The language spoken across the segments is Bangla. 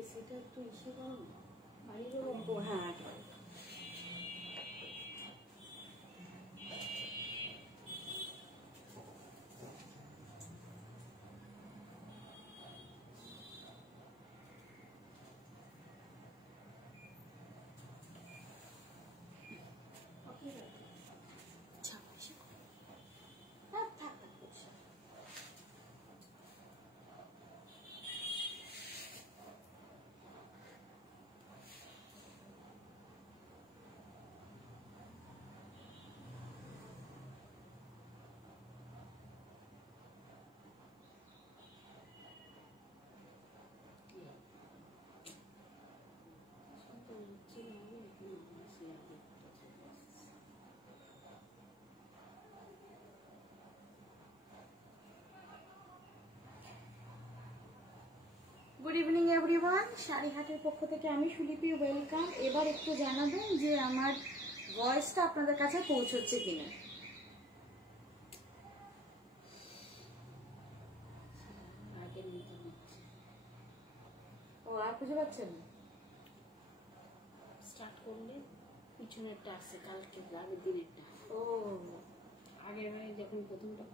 এসিটা একটু ইসে করো না, বাড়ির হ্যাঁ গুড ইভিনিং এভরিওয়ান, শাড়িহাটের পক্ষ থেকে আমি সুলিপি ওয়েলকাম। এবার একটু জানাবেন যে আমার ভয়েসটা আপনাদের কাছে পৌঁছচ্ছে কিনা। ও আর খুঁজে পাচ্ছেন না? স্টার্ট করলে পিছনেরটা আসছে, কালকে আগের দিনেরটা। ও আগের বারে যখন প্রথমটা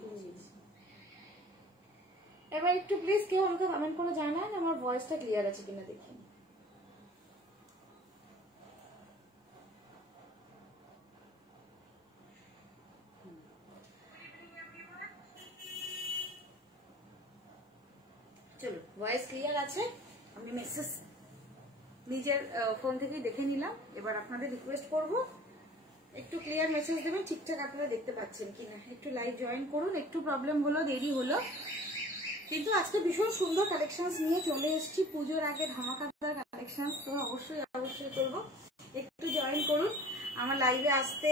করেছি। এবার একটু প্লিজ কেউ আমাকে কমেন্ট করে জানান আমার ভয়েসটা ক্লিয়ার আছে কিনা দেখি। চলো, ভয়েস ক্লিয়ার আছে। আমি মেসেজ নিজের ফোন থেকেই দেখে নিলাম। এবার আপনাদের রিকোয়েস্ট করব একটু ক্লিয়ার মেসেজ দেবেন ঠিকঠাক আপনারা দেখতে পাচ্ছেন কিনা। একটু লাইভ জয়েন করুন। একটু প্রবলেম হলো, দেরি হলো, কিন্তু আজকে ভীষণ সুন্দর কালেকশনস নিয়ে চলে এসেছি। পুজোর আগে ধামাকাদার কালেকশনস তো অবশ্যই অবশ্যই করবো। একটু জয়েন করুন। আমার লাইভে আসতে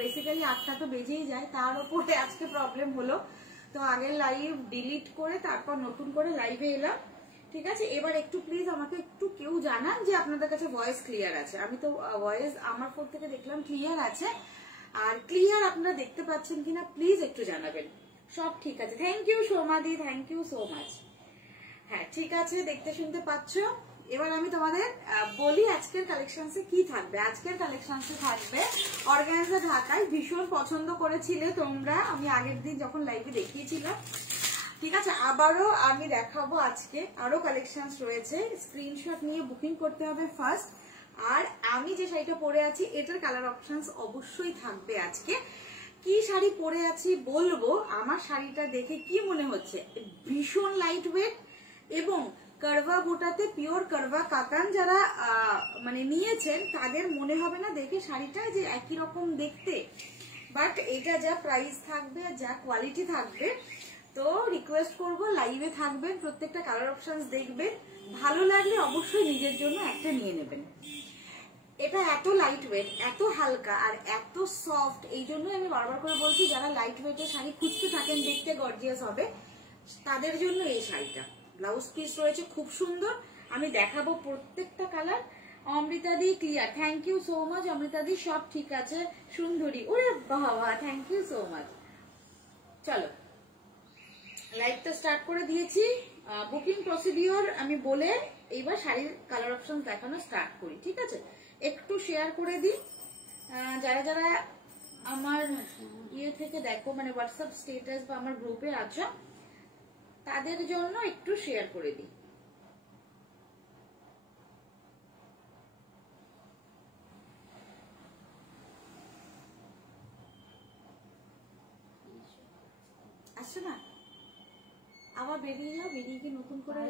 বেসিক্যালি 8টা তো বেজেই যায়, তার উপরে আজকে প্রবলেম হলো, তো আগের লাইভ ডিলিট করে তারপর নতুন করে লাইভে এলাম। ঠিক আছে, এবার একটু প্লিজ আমাকে একটু কেউ জানান যে আপনাদের কাছে ভয়েস ক্লিয়ার আছে। আমি তো ভয়েস আমার ফোন থেকে দেখলাম ক্লিয়ার আছে, আর ক্লিয়ার আপনারা দেখতে পাচ্ছেন কিনা প্লিজ একটু জানাবেন। সব ঠিক আছে, thank you Somadi, thank you so much. হ্যাঁ ঠিক আছে, দেখতে শুনতে পাচ্ছ। এবার আমি তোমাদের বলি আজকের কালেকশনসে কি থাকবে। আজকের কালেকশনসে থাকবে অর্গানজা ঢাকায়, ভীষণ পছন্দ করেছিলে তোমরা আমি আগের দিন যখন লাইভে দেখিয়েছিলাম। ঠিক আছে, আবারও আমি দেখাবো। আজকে আরো কালেকশনস রয়েছে, স্ক্রিনশট নিয়ে বুকিং করতে হবে ফার্স্ট। আর আমি যে শাড়িটা পরে আছি এটার কালার অপশনস অবশ্যই থাকবে। আজকে কি শাড়ি পরে আছি বলবো। আমার শাড়িটা দেখে কি মনে হচ্ছে, ভীষণ লাইট ওয়েট এবং কারভা গোটাতে পিওর কারভা কাতান যারা মানে নিয়েছেন তাদের মনে হবে না দেখে শাড়িটা যে একই রকম দেখতে, বাট এটা যা প্রাইস থাকবে যা কোয়ালিটি থাকবে, তো রিকোয়েস্ট করবো লাইভে থাকবেন, প্রত্যেকটা কালার অপশনস দেখবেন, ভালো লাগলে অবশ্যই নিজের জন্য একটা নিয়ে নেবেন। এটা এত লাইট ওয়েট, এত হালকা আর এত সফট, এই জন্যই আমি বারবার করে বলছি যারা লাইট ওয়েটের শাড়ি খুঁজতে থাকেন দেখতে গর্জিয়াস হবে তাদের জন্য এই শাড়িটা। ব্লাউজ পিস রয়েছে খুব সুন্দর, আমি দেখাবো প্রত্যেকটা colour. Amritadi clear, thank you so much Amritadi, সব ঠিক আছে সুন্দরী। ওরে বাবা, থ্যাংক ইউ সো মাচ। চলো লাইভটা স্টার্ট করে দিয়েছি। বুকিং প্রসিডিওর আমি বলে এইবার শাড়ির কালার অপশন দেখানো স্টার্ট করি। ঠিক আছে, একটু শেয়ার করে দিই। যারা যারা আমার ইয়ে থেকে দেখো, মানে হোয়াটসঅ্যাপ স্টেটাস বা আমার গ্রুপে আছো, তাদের জন্য একটু শেয়ার করে দিই। আসছে না, আবার বেরিয়ে যাও, বেরিয়ে গিয়ে নতুন করে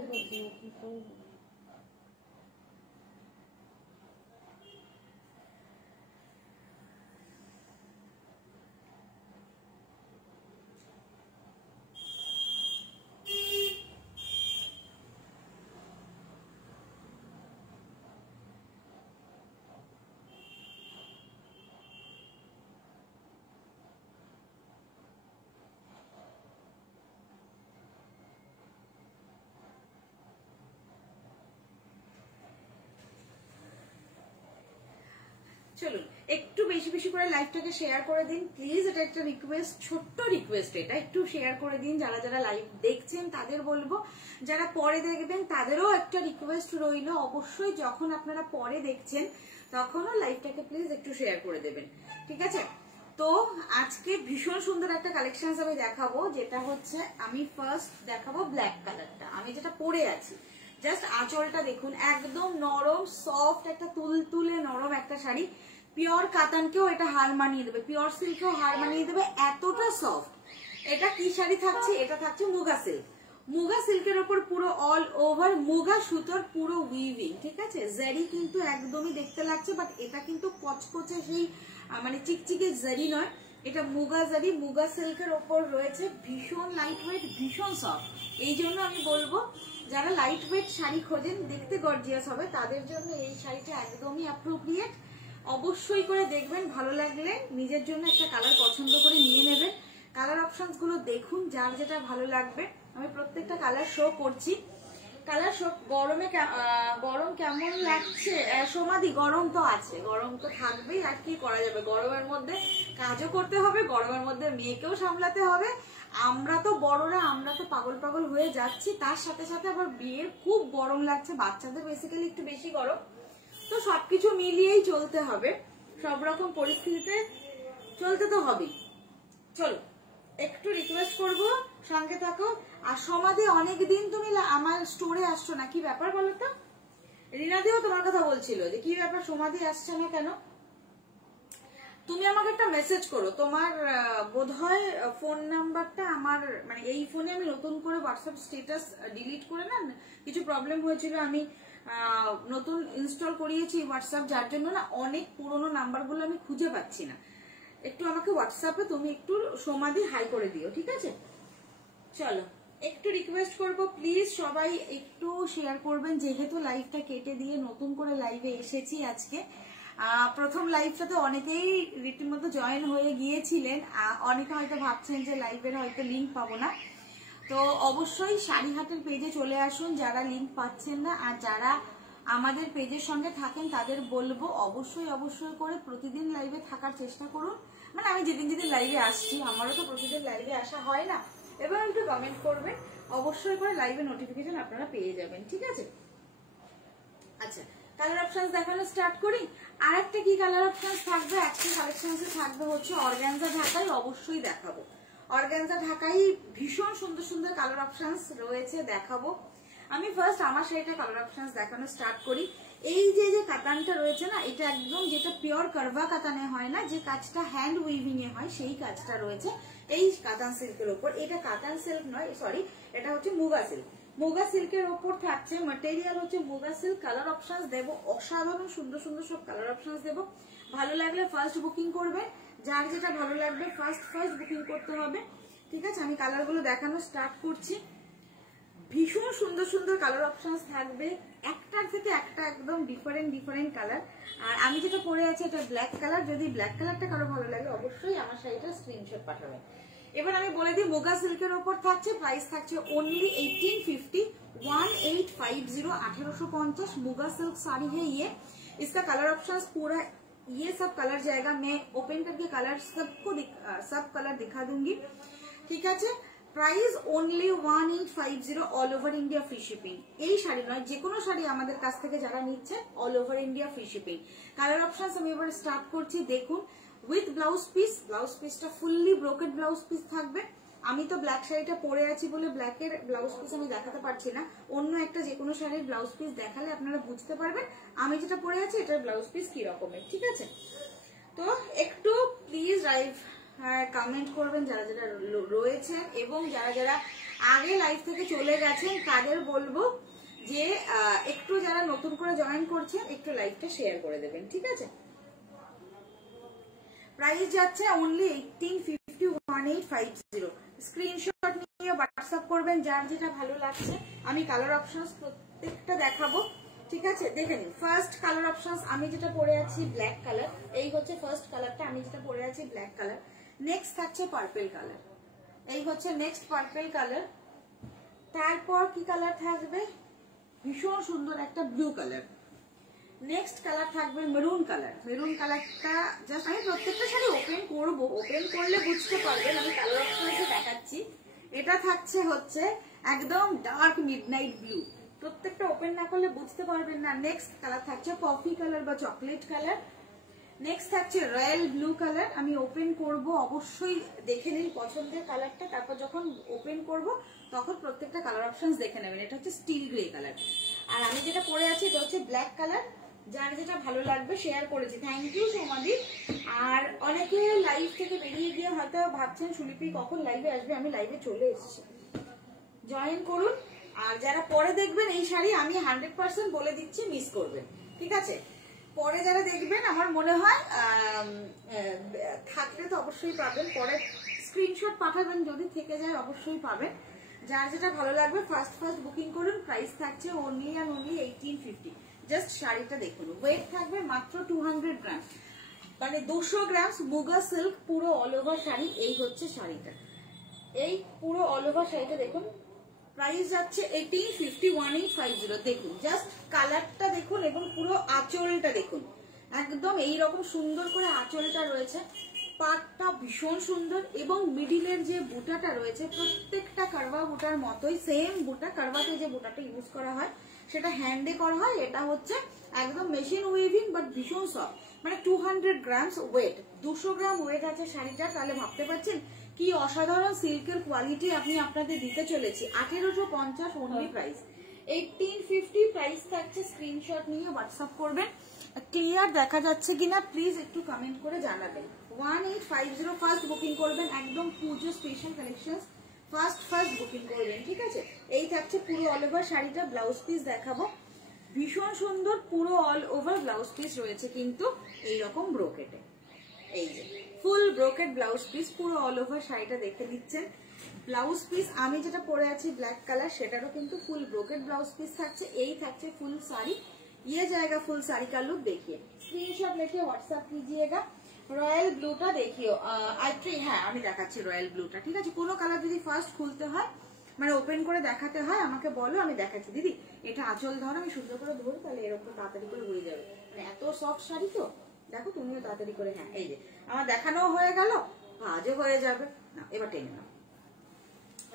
চলুন একটু বেশি বেশি করে লাইভটাকে শেয়ার করে দিন প্লিজ, এটা একটা রিকোয়েস্ট, ছোট্ট রিকোয়েস্ট, এটা একটু শেয়ার করে দিন। যারা যারা লাইভ দেখছেন তাদের বলবো, যারা পরে দেখবেন তাদেরও একটা রিকোয়েস্ট রইল, অবশ্যই যখন আপনারা পরে দেখছেন তখনও লাইভটাকে প্লিজ একটু শেয়ার করে দেবেন, ঠিক আছে? তো আজকে ভীষণ সুন্দর একটা কালেকশন আমি দেখাবো, যেটা হচ্ছে আমি ফার্স্ট দেখাবো ব্ল্যাক কালারটা, আমি যেটা পরে আছি। জাস্ট আঁচলটা দেখুন, একদম নরম সফট একটা তুলতুলে নরম একটা শাড়ি, পিওর কাতানকেও এটা হার মানিয়ে দেবে, পিওর সিল্কেও হার মানিয়ে দেবে, এতটা সফট। এটা কি শাড়ি থাকছে? এটা থাকছে মুগা সিল্ক। মুগা সিল্কের ওপর পুরো অল ওভার মুগা সুতোর পুরো উইভিং, ঠিক আছে? জারি কিন্তু একদমই দেখতে লাগছে, বাট এটা কিন্তু কচকচে সেই মানে চিকচিকে জারি নয়, এটা মুগা জারি, মুগা সিল্কের ওপর রয়েছে, ভীষণ লাইট ওয়েট, ভীষণ সফট। এই জন্য আমি বলবো যারা লাইট ওয়েট শাড়ি খোঁজেন, দেখতে গর্জিয়াস হবে, তাদের জন্য এই শাড়িটা একদমই অ্যাপ্রোপ্রিয়েট। অবশ্যই করে দেখবেন, ভালো লাগলে নিজের জন্য একটা কালার পছন্দ করে নিয়ে নেবেন। কালার অপশনস গুলো দেখুন, যার যেটা ভালো লাগবে। আমি প্রত্যেকটা কালার শো করছি। কালার শো, গরমে গরম কেমন লাগছে? সমাধি গরম তো আছে, গরম তো থাকবেই, আর কি করা যাবে, গরমের মধ্যে কাজও করতে হবে, গরমের মধ্যে মেয়েকেও সামলাতে হবে। আমরা তো বড়রা, আমরা তো পাগল পাগল হয়ে যাচ্ছি, তার সাথে সাথে আবার বিয়ের খুব গরম লাগছে, বাচ্চাদের বেসিক্যালি একটু বেশি গরম, তো সবকিছু মিলিয়েই চলতে হবে, সব রকম পরিস্থিতিতে চলতে তো হবেই। চলো একটু রিকোয়েস্ট করবো, সঙ্গে থাকো। আর সমাধি অনেকদিন তুমি আমার স্টোরে আসছো না, কি ব্যাপার বলো তো? রিনাদিও তোমার কথা বলছিল যে কি ব্যাপার সমাধি আসছে না কেন। তুমি আমাকে একটা মেসেজ করো, তোমার বোধহয় ফোন নাম্বারটা আমার মানে এই ফোনে আমি নতুন করে হোয়াটসঅ্যাপ স্ট্যাটাস ডিলিট করে না কিছু প্রবলেম হয়েছিল, আমি নতুন ইনস্টল করিয়েছি হোয়াটসঅ্যাপ, যার জন্য না অনেক পুরোনো নাম্বারগুলো আমি খুঁজে পাচ্ছি না। একটু আমাকে হোয়াটসঅ্যাপে তুমি একটু সমাধি হাই করে দিও, ঠিক আছে? চলো একটু রিকোয়েস্ট করবো প্লিজ সবাই একটু শেয়ার করবেন, যেহেতু লাইভটা কেটে দিয়ে নতুন করে লাইভে এসেছি আজকে। প্রথম লাইভটাতে অনেকেই রীতিমতো জয়েন হয়ে গিয়েছিলেন, অনেকে হয়তো ভাবছেন যে লাইভের হয়তো লিঙ্ক পাবো না, তো অবশ্যই শাড়িহাটের পেজে চলে আসুন যারা লিঙ্ক পাচ্ছেন না। আর যারা আমাদের পেজের সঙ্গে থাকেন তাদের বলবো অবশ্যই অবশ্যই করে প্রতিদিন লাইভে থাকার চেষ্টা করুন। মানে আমি যেদিন যেদিন লাইভে আসছি, আমারও তো প্রতিদিন লাইভে আসা হয় না, এবার একটু কমেন্ট করবেন, অবশ্যই করে লাইভে নোটিফিকেশন আপনারা পেয়ে যাবেন, ঠিক আছে? আচ্ছা, কালার অপশনস দেখানো স্টার্ট করি। আর একটা কি কালার অপশনস থাকবে, একটা কালেকশনসে থাকবে হচ্ছে অর্গানজা ঢাকাই, অবশ্যই দেখাবো। অর্গানজা ঢাকাই ভীষণ সুন্দর সুন্দর কালার অপশনস রয়েছে, দেখাবো। আমি ফার্স্ট আমার শাড়িটা কালার অপশনস দেখানো স্টার্ট করি। এই যে যে কাতানটা রয়েছে না, এটা একদম যেটা পিওর কারভা কাতানে হয় না, যে কাজটা হ্যান্ড উইভিং এ হয়, সেই কাজটা রয়েছে এই কাতান সিল্কের উপর। এটা কাতান সিল্ক নয়, সরি, এটা হচ্ছে মুগা সিল্ক। মুগা সিল্কের ওপর থাকছে, ম্যাটেরিয়াল হচ্ছে মুগা সিল্ক। কালার অপশনস দেবো অসাধারণ সুন্দর সুন্দর সব কালার অপশনস দেবো। ভালো লাগলে ফার্স্ট বুকিং করবে, যার যেটা ভালো লাগবে ফার্স্ট বুকিং করতে হবে, ঠিক আছে? আমি কালারগুলো দেখানো স্টার্ট করছি। ভীষণ সুন্দর সুন্দর কালার অপশনস থাকবে, একটার থেকে একটা একদম ডিফারেন্ট কালার। আর আমি যেটা পরে আছি এটা ব্ল্যাক কালার, যদি ব্ল্যাক কালারটা কারো ভালো লাগে অবশ্যই আমার শাড়িটা স্ক্রিনশট পাঠাবেন। এবার আমি বলে দিই, মুগা সিল্কের ওপর থাকছে, প্রাইস থাকছে ओनली 1850, 1850, 1850। मुगा सिल्क साड़ी है ये। इसका कलर ऑप्शंस पूरा ये सब कलर जाएगा, मैं ओपन करके कलर सबको सब कलर दिखा दूंगी, ठीक है? Price only 1850, all over India free shipping. এই শাড়ি নয়, যে কোনো শাড়ি আমাদের কাছ থেকে যারা নিচ্ছে all over India free shipping. Colour options আমি এবার স্টার্ট করছি, দেখুন। উইথ ব্লাউজ পিস, ব্লাউজ পিসটা ফুললি ব্রোকেড ব্লাউজ পিস থাকবে। আমি তো ব্ল্যাক শাড়িটা পরে আছি বলে ব্ল্যাকের ব্লাউজ পিস আমি দেখাতে পারছি না, অন্য একটা যে কোনো শাড়ির ব্লাউজ পিস দেখালে আপনারা বুঝতে পারবেন আমি যেটা পরে আছি এটার ব্লাউজ পিস কি রকমের, ঠিক আছে? তো একটু প্লিজ লাইভ কমেন্ট করবেন যারা যারা রয়েছেন, এবং যারা যারা আগে লাইভ থেকে চলে গেছেন তাদের বলবো যে একটু যারা নতুন করে জয়েন করছেন একটু লাইভটা শেয়ার করে দেবেন, ঠিক আছে? প্রাইস যাচ্ছে ओनली 1850, 1850। স্ক্রিনশট নিয়ে হোয়াটসঅ্যাপ করবেন যার যেটা ভালো লাগছে। আমি কালার অপশনস প্রত্যেকটা দেখাবো, ঠিক আছে? দেখে নিন। ফার্স্ট কালার অপশনস আমি যেটা পরে আছি ব্ল্যাক কালার, এই হচ্ছে ফার্স্ট কালারটা, আমি যেটা পরে আছি ব্ল্যাক কালার। নেক্সট থাকছে পার্পল কালার, এই হচ্ছে নেক্সট পার্পল কালার। তারপর কি কালার থাকবে, ভীষণ সুন্দর একটা ব্লু কালার। নেক্সট কালার থাকবে মেরুন কালার। মেরুন কালারটা জাস্ট আমি প্রত্যেকটা শাড়ি ওপেন করবো, ওপেন করলে বুঝতে পারবেন। আমি কালার অপশনসে দেখাচ্ছি। এটা থাকছে হচ্ছে একদম ডার্ক মিডনাইট ব্লু, প্রত্যেকটা ওপেন না করলে বুঝতে পারবেন না। নেক্সট কালার থাকছে কফি কালার বা চকলেট কালার। নেক্সট থাকছে রয়্যাল ব্লু কালার। আমি ওপেন করব, অবশ্যই দেখে নিন পছন্দের কালারটা, তারপর যখন ওপেন করব তখন প্রত্যেকটা কালার অপশনস দেখে নেবেন। এটা হচ্ছে স্টিল গ্রে কালার। আর আমি যেটা পরে আছি এটা হচ্ছে ব্ল্যাক কালার। যার যেটা ভালো লাগবে শেয়ার করেছি, থ্যাংক ইউ সোমাদি। আর অনেকে লাইভ থেকে বেরিয়ে গিয়ে হয়তো ভাবছেন সুলিপি কখন লাইভে আসবে, আমি লাইভে চলে এসেছি, জয়েন করুন। আর যারা পরে দেখবেন এই শাড়ি আমি 100% বলে দিচ্ছি মিস করবেন, ঠিক আছে? পরে যারা দেখবেন আমার মনে হয় থাকলে তো অবশ্যই পাবেন, পরে স্ক্রিনশট পাঠাবেন, যদি থেকে যায় অবশ্যই পাবেন। যার যেটা ভালো লাগবে ফার্স্ট বুকিং করুন। প্রাইস থাকছে অনলি অ্যান্ড অনলি 1850। জাস্ট শাড়িটা দেখুন, ওয়েট থাকবে মাত্র 200 গ্রাম, মানে 200 গ্রাম মুগা সিল্ক পুরো অল ওভার শাড়ি। এই হচ্ছে শাড়িটা, এই পুরো অল ওভার শাড়িটা দেখুন। প্রাইস যাচ্ছে 1850, 1850। দেখুন জাস্ট কালারটা দেখুন এবং পুরো আঁচলটা দেখুন, একদম এইরকম সুন্দর করে আঁচলটা রয়েছে। পাটটা ভীষণ সুন্দর এবং মিডিলের যে বুটাটা রয়েছে প্রত্যেকটা কারবা বুটার মতোই, সেম বুটা। কারবাতে যে বুটাটা ইউজ করা হয় সেটা হ্যান্ডে করা হয়, এটা হচ্ছে একদম মেশিন উইভিং বাট ভীষণ সফট। মানে 200 গ্রামস ওয়েট, 200 গ্রাম ওয়েট আছে শাড়িটা। তাহলে ভাবতে পারছেন কি অসাধারণ সিল্কের কোয়ালিটি আমি আপনাদের দিতে চলেছি। 1850 অনলি প্রাইস, 1850 প্রাইস থাকছে। স্ক্রিনশট নিয়ে হোয়াটসঅ্যাপ করবেন। ক্লিয়ার দেখা যাচ্ছে কিনা প্লিজ একটু কমেন্ট করে জানাবেন। 1850 ফার্স্ট বুকিং করবেন, একদম পুজো স্পেশাল কালেকশন ফার্স্ট বুকিং করবেন, ঠিক আছে? এই থাকছে পুরো অল ওভার শাড়িটা। ব্লাউজ পিস দেখাবো, ভীষণ সুন্দর পুরো অল ওভার ব্লাউজ পিস রয়েছে কিন্তু এইরকম ব্রোকেটে। এই যে ফুল ব্রোকেট ব্লাউজ পিস, পুরো অল ওভার শাড়িটা দেখে নিচ্ছেন। ব্লাউজ পিস আমি যেটা পরে আছি ব্ল্যাক কালার, সেটারও কিন্তু ফুল ব্রোকেট ব্লাউজ পিস থাকছে। এই থাকছে ফুল শাড়ি। ये जाएगा फुल साड़ी का लुक। देखिए स्क्रीनशॉट लेके व्हाट्सएप कीजिएगा। রয়্যাল ব্লুটা দেখিও আইট্রি, হ্যাঁ আমি দেখাচ্ছি রয়্যাল ব্লুটা, ঠিক আছে? কোনো কালার যদি ফার্স্ট খুলতে হয় মানে ওপেন করে দেখাতে হয় আমাকে বলো, আমি দেখাচ্ছি। দিদি এটা আঁচল ধরো, আমি সুন্দর করে ধরো, তাহলে এরকম তাড়াতাড়ি করে হয়ে যাবে। মানে এত সফট শাড়ি তো, দেখো তুমিও তাড়াতাড়ি করে। হ্যাঁ এই যে আমার দেখানো হয়ে গেল, আজও হয়ে যাবে না। এবার টেনে নাও,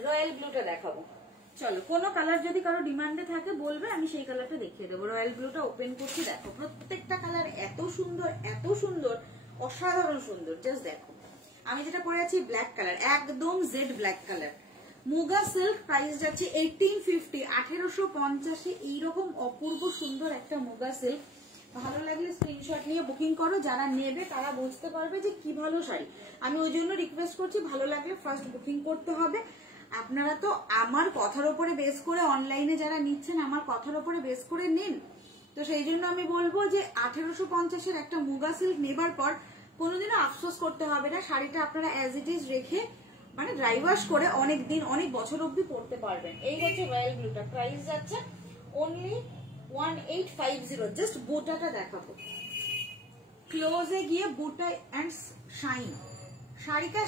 রয়্যাল ব্লুটা দেখাবো। চলো, কোনো কালার যদি কারো ডিমান্ডে থাকে বলবে, আমি সেই কালারটা দেখিয়ে দেবো। রয়্যাল ব্লুটা ওপেন করছি, দেখো প্রত্যেকটা কালার এত সুন্দর, এত সুন্দর, অসাধারণ সুন্দর। জাস্ট দেখো, আমি যেটা পরে আছি ব্ল্যাক কালার, একদম jet black colour. Muga silk, price যাচ্ছে 1850, 1850। এইরকম অপূর্ব সুন্দর একটা মুগা সিল্ক। ভালো লাগলে স্ক্রিনশট নিয়ে বুকিং করো। যারা নেবে তারা বুঝতে পারবে যে কি ভালো শাড়ি। আমি ওই জন্য রিকোয়েস্ট করছি, ভালো লাগলে ফার্স্ট বুকিং করতে হবে। আপনারা তো আমার কথার উপরে বেস করে অনলাইনে যারা নিচ্ছেন আমার কথার উপরে বেস করে নিন, তো সেই জন্য আমি বলবো যে 1850-এর একটা মুগা সিল্ক নেবার পর কোনোদিনও আফসোস করতে হবে না। শাড়িটা আপনারা অ্যাজ ইট ইজ রেখে মানে ড্রাই ওয়াশ করে অনেক দিন, অনেক বছর অব্দি পরতে পারবেন। এই হচ্ছে রয়্যাল ব্লুটা, প্রাইস যাচ্ছে অনলি 1850। জাস্ট বুটাটা দেখাবো, ক্লোজে গিয়ে বুটা एंड शाइन, साड़ी का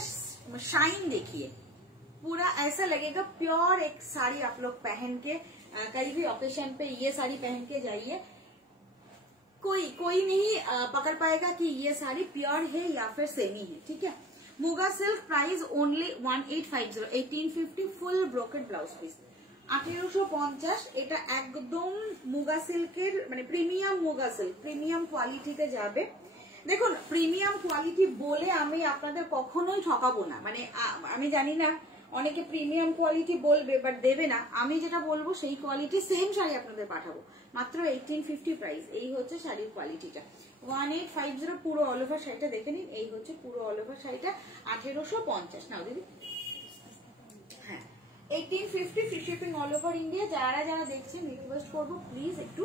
शाइन देखिए, पूरा ऐसा लगेगा प्योर एक साड़ी आप लोग पहन के कहीं भी ओकेशन पे ये साड़ी पहन के जाइए, कोई नहीं पकड़ पाएगा कि ये साड़ी प्योर है या फिर सेमी है, ठीक है? मुगा सिल्क, प्राइस ओनली 1850, 1850 ফুল ব্রোকেট ব্লাউজ পিস। 1850 এটা একদম মুগা সিল্কের মানে প্রিমিয়াম মুগা সিল্ক, প্রিমিয়াম কোয়ালিটিতে যাবে। দেখুন প্রিমিয়াম কোয়ালিটি বলে আমি আপনাদের কখনোই ঠকাবো না, মানে আমি জানি না অনেকে প্রিমিয়াম কোয়ালিটি বলবে বাট দেবে না। আমি যেটা বলবো সেই কোয়ালিটি সেম শাড়ি আপনাদের পাঠাবো, মাত্র 1850 প্রাইস। এই হচ্ছে শাড়ির কোয়ালিটিটা, 1850 পুরো অল ওভার শাড়িটা দেখে নিন। এই হচ্ছে পুরো অল ওভার শাড়িটা 1850। নাও দিদি, হ্যাঁ 1850 free shipping all over India. যারা যারা দেখছেন রিকোয়েস্ট করবো প্লিজ একটু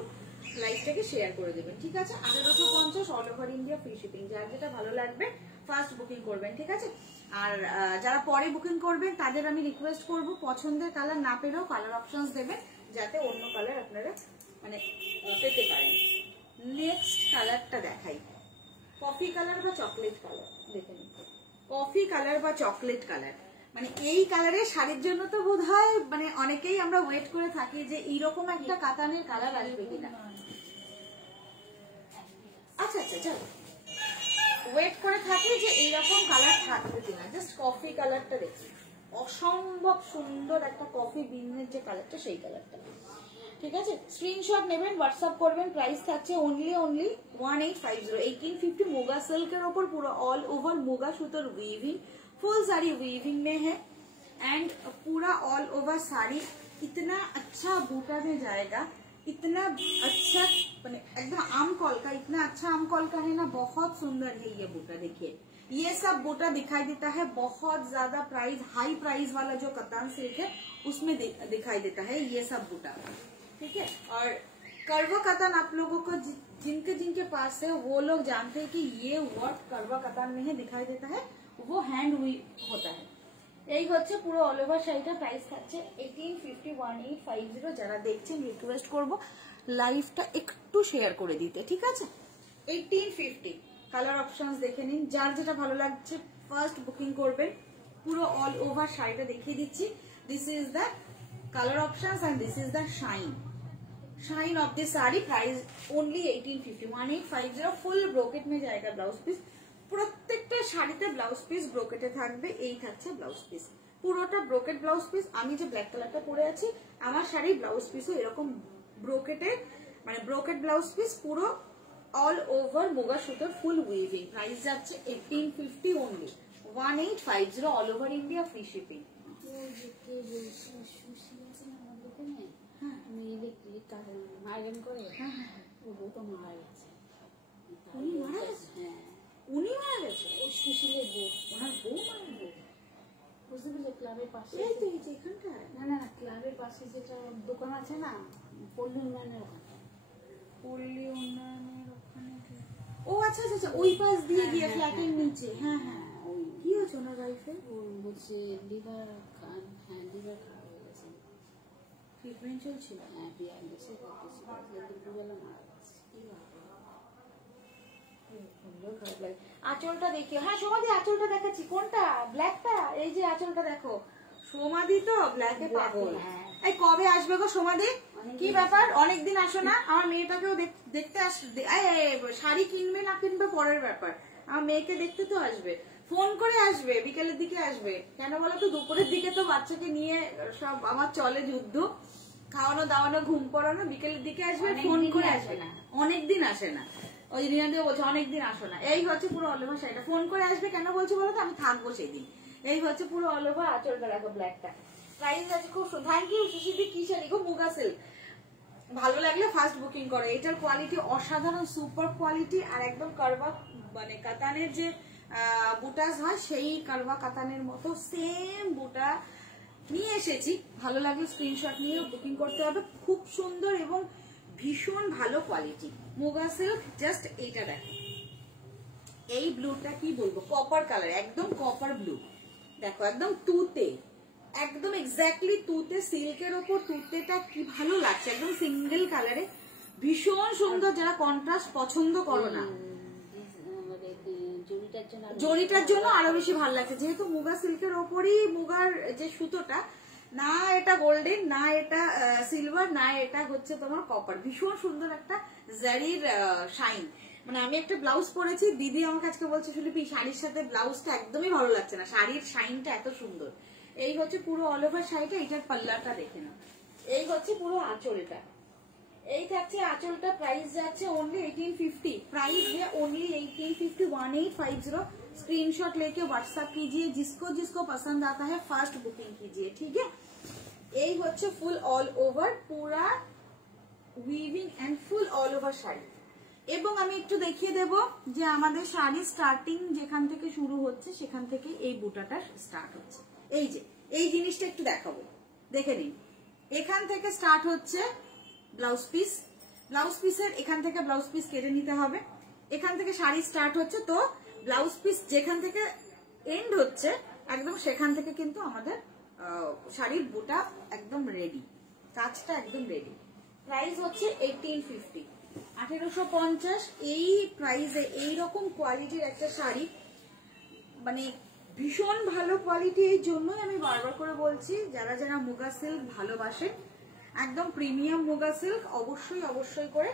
লাইভটাকে শেয়ার করে দেবেন, ঠিক আছে? 1850 all over India free shipping. যার যেটা ভালো লাগবে ফার্স্ট বুকিং করবেন, ঠিক আছে? আর যারা পরে বুকিং করবেন তাদের আমি রিকোয়েস্ট করব পছন্দের কালার না পেলেও কালার অপশনস দেবেন, যাতে অন্য কালার আপনারা মানে পেতে পারেন। নেক্সট কালারটা দেখাই, কফি কালার বা চকলেট কালার। দেখে নিন, কফি কালার বা চকলেট কালার, মানে এই কালারের শাড়ির জন্য তো বোধহয় মানে অনেকেই আমরা ওয়েট করে থাকি যে এইরকম একটা কাতানের কালার আসবে কিনা। চাও, ওয়েট করে থাকি যে এইরকম কালার থাকবে কিনা। জাস্ট কফি কালারটা দেখি, অসম্ভব সুন্দর একটা কফি বিনের যে কালারটা, সেই কালারটা। ঠিক আছে, স্ক্রিনশট নেবেন, হোয়াটসঅ্যাপ করবেন। প্রাইস থাকছে অনলি 1850। 1850 मुगा सिल्कर ऊपर पूरा ऑल ओवर मुगा सूतर वीविंग, फुल साड़ी वीविंग में है एंड पूरा ऑल ओवर साड़ी इतना अच्छा बूटा में जाएगा, इतना अच्छा एकदम आम कॉल का, इतना अच्छा आम कॉल का है ना, बहुत सुंदर है ये बूटा। देखिए ये सब बूटा दिखाई देता है, बहुत ज्यादा प्राइस, हाई प्राइस वाला जो कतान सिल्क है उसमें दिखाई देता है ये सब बूटा। ठीक है, और करवा कतान आप लोगों को जिनके जिनके पास है वो लोग जानते हैं कि ये वर्क करवा कतान में है, दिखाई देता है, वो हैंड वीव होता है। এই হচ্ছে পুরো অল ওভার শাড়িটা। প্রাইস থাকছে 1850 1850। যারা দেখছেন রিকোয়েস্ট করব লাইভটা একটু শেয়ার করে দিতে, ঠিক আছে। 1850 কালার অপশনস দেখে নিন, যার যেটা ভালো লাগছে ফার্স্ট বুকিং করবেন। পুরো অল ওভার শাড়িটা দেখিয়ে দিচ্ছি। This is the colour options and this is the shine of this sari. Price only 1850 1850। Full brocade में जाएगा ब्लाउज पिस, প্রত্যেকটা শাড়িতে ব্লাউজ পিস ব্রোকেটে থাকবে। এই থাকছে ব্লাউজ পিস, পুরোটা ব্রোকেট ব্লাউজ পিস। আমি যে ব্ল্যাক কালারটা পরে আছি আমার শাড়ির ব্লাউজ পিসও এরকম ব্রোকেটে, মানে ব্রোকেট ব্লাউজ পিস, পুরো অল ওভার মুগা সুতোর ফুল উইভিং। প্রাইস যাচ্ছে 1850 only 1850, all over India, free shipping. Iron করে ও বউটা মারা গেছে। উনি মারা গেছে? হ্যাঁ, উনি মারা গেছে? ওই সুশীলের বউ, ওনার বউ মারা গেছে? বুঝতে পারলে ক্লাবের পাশে, এই তো এই যে এখানটায়। না না ক্লাবের পাশে যেটা দোকান আছে না, পল্লী উন্নয়নের ওখানে। পল্লী উন্নয়নের ওখানে? ও আচ্ছা আচ্ছা আচ্ছা, ওই পাশ দিয়ে গিয়ে ফ্ল্যাটের নিচে। হ্যাঁ হ্যাঁ, ওই কি হয়েছে ওনার ওয়াইফের? ওর বলছে লিভার খারাপ হয়ে গেছে, ট্রিটমেন্ট চলছিল। হ্যাঁ বিয়ার গেছে করতেছিল, দুপুরবেলা মারা গেছে। খারাপ লাগে। আঁচলটা দেখিও। হ্যাঁ সমাধি, আঁচলটা দেখাচ্ছি। কোনটা? ব্ল্যাকটা? এই যে আঁচলটা দেখো। সমাধি তো ব্ল্যাকে পাগল। এই কবে আসবে গো সমাধি? কি ব্যাপার, অনেকদিন আসো না? আমার মেয়েটাকেও দেখতে আসবে। শাড়ি কিনবে না কিনবে পরের ব্যাপার, আমার মেয়েকে দেখতে তো আসবে। ফোন করে আসবে, বিকেলের দিকে আসবে। কেন বলো তো, দুপুরের দিকে তো বাচ্চাকে নিয়ে সব আমার চলে যুদ্ধ, খাওয়ানো দাওয়ানো ঘুম পড়ানো। বিকেলের দিকে আসবে, ফোন করে আসবে না, অনেকদিন আসে না। ওই রিনা দিয়ে বলছে অনেকদিন আসো না। এই হচ্ছে পুরো অল ওভার শাড়িটা। ফোন করে আসবে, কেন বলছি বলো তো, আমি থাকবো সেই দিন। এই হচ্ছে পুরো অল ওভার। আঁচলটা দেখো ব্ল্যাকটা। প্রাইস আছে খুব সুন্দর। Thank you Sushidi. কি শাড়ি গো? মুগা সিল্ক। ভালো লাগলে ফার্স্ট বুকিং করো। এটার কোয়ালিটি অসাধারণ, সুপার কোয়ালিটি। আর একদম কারবা, মানে কাতানের যে বুটাস হয় সেই কারবা কাতানের মতো সেম বুটা নিয়ে এসেছি। ভালো লাগলে স্ক্রিনশট নিয়ে বুকিং করতে হবে। খুব সুন্দর এবং ভীষণ ভালো কোয়ালিটি মুগা সিল্ক। জাস্ট এইটা দেখো, এই ব্লুটা কি বলবো, কপার কালার, একদম কপার ব্লু। দেখো একদম তুতে, একদম এক্স্যাক্টলি তুতে, সিল্কের ওপর তুতেটা কি ভালো লাগছে, একদম সিঙ্গেল কালারে, ভীষণ সুন্দর। যারা কন্ট্রাস্ট পছন্দ করো না, জরিটার জন্য আরো বেশি ভালো লাগছে। যেহেতু মুগা সিল্কের ওপরই মুগার যে সুতোটা, না এটা গোল্ডেন, না এটা সিলভার, না এটা হচ্ছে তোমার কপার। ভীষণ সুন্দর একটা জারির শাইন। মানে আমি একটা ব্লাউজ পরেছি, দিদি আমাকে আজকে বলছে সুলিপি শাড়ির সাথে ব্লাউজটা একদমই ভালো লাগছে না, শাড়ির শাইনটা এত সুন্দর। এই হচ্ছে পুরো অল ওভার শাড়িটা। এটার পাল্লাটা দেখে নাও। এই হচ্ছে পুরো আঁচলটা, এই থাকছে আঁচলটা। প্রাইস যাচ্ছে ओनली 1850। प्राइस है ओनली 1850 1850। स्क्रीनशॉट लेके व्हाट्सएप कीजिए, जिसको जिसको पसंद आता है फास्ट बुकिंग कीजिए, ठीक है। এই হচ্ছে ফুল অল ওভার, পুরা weaving and full all over sari. এবং আমি একটু দেখিয়ে দেব যে আমাদের শাড়ি স্টার্টিং যেখান থেকে শুরু হচ্ছে সেখান থেকে এই বুটাটা স্টার্ট হচ্ছে। এই যে এই জিনিসটা একটু দেখাবো, দেখে নিন। এখান থেকে স্টার্ট হচ্ছে ব্লাউজ পিস, ব্লাউজ পিসের এখান থেকে ব্লাউজ পিস কেটে নিতে হবে। এখান থেকে শাড়ি স্টার্ট হচ্ছে, তো ব্লাউজ পিস যেখান থেকে এন্ড হচ্ছে একদম সেখান থেকে কিন্তু আমাদের শাড়ির বুটা একদম রেডি, কাজটা একদম রেডি। প্রাইস হচ্ছে 1850 1850। এই প্রাইসে এইরকম কোয়ালিটির একটা শাড়ি, মানে ভীষণ ভালো কোয়ালিটি। এই জন্যই আমি বারবার করে বলছি, যারা যারা মুগা সিল্ক ভালোবাসে, একদম প্রিমিয়াম মুগা সিল্ক, অবশ্যই অবশ্যই করে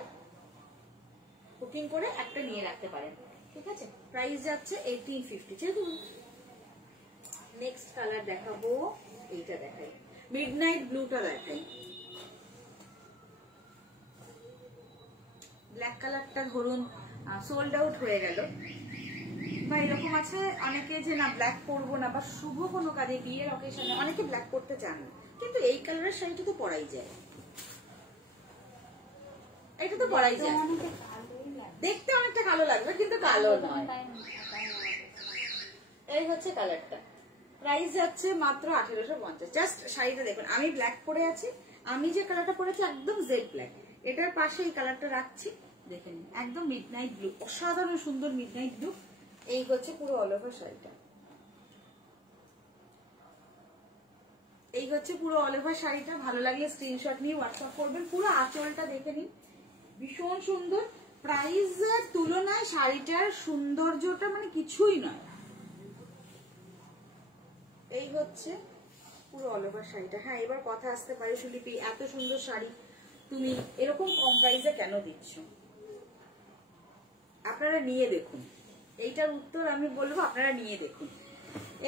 বুকিং করে একটা নিয়ে রাখতে পারেন, ঠিক আছে। প্রাইস যাচ্ছে 1850। চলুন নেক্সট কালার দেখাবো, এইটা দেখাই, মিডনাইট ব্লুটা দেখাই। ব্ল্যাক কালারটা ধরুন সোল্ড আউট হয়ে গেল, বা এরকম আছে অনেকে যে না ব্ল্যাক পরবো না, বা শুভ কোনো কাজে বিয়ের অকেশনে অনেকে ব্ল্যাক পরতে চান না, কিন্তু এই কালারের শাড়িটা তো পরাই যায়, এটা তো পরাই যায়, দেখতে অনেকটা কালো লাগবে কিন্তু কালো নয়। এই হচ্ছে কালারটা, প্রাইস যাচ্ছে মাত্র 1850। জাস্ট শাড়িটা দেখুন, আমি ব্ল্যাক পরে আছি, আমি যে কালারটা পরেছি একদম জেড ব্ল্যাক, এটার পাশে এই কালারটা রাখছি, দেখে নিন একদম মিডনাইট ব্লু, অসাধারণ সুন্দর মিডনাইট ব্লু। এই হচ্ছে পুরো অল ওভার শাড়িটা, এই হচ্ছে পুরো অল ওভার শাড়িটা। ভালো লাগলে স্ক্রিনশট নিয়ে হোয়াটসঅ্যাপ করবেন। পুরো আঁচলটা দেখে নিন, ভীষণ সুন্দর। প্রাইসের তুলনায় শাড়িটার সৌন্দর্যটা মানে কিছুই নয়। এই হচ্ছে পুরো অল ওভার শাড়িটা। হ্যাঁ, এবার কথা আসতে পারে সুলিপি, এত সুন্দর শাড়ি তুমি এরকম কম প্রাইসে কেন দিচ্ছ? আপনারা নিয়ে দেখুন, এইটার উত্তর আমি বলবো আপনারা নিয়ে দেখুন।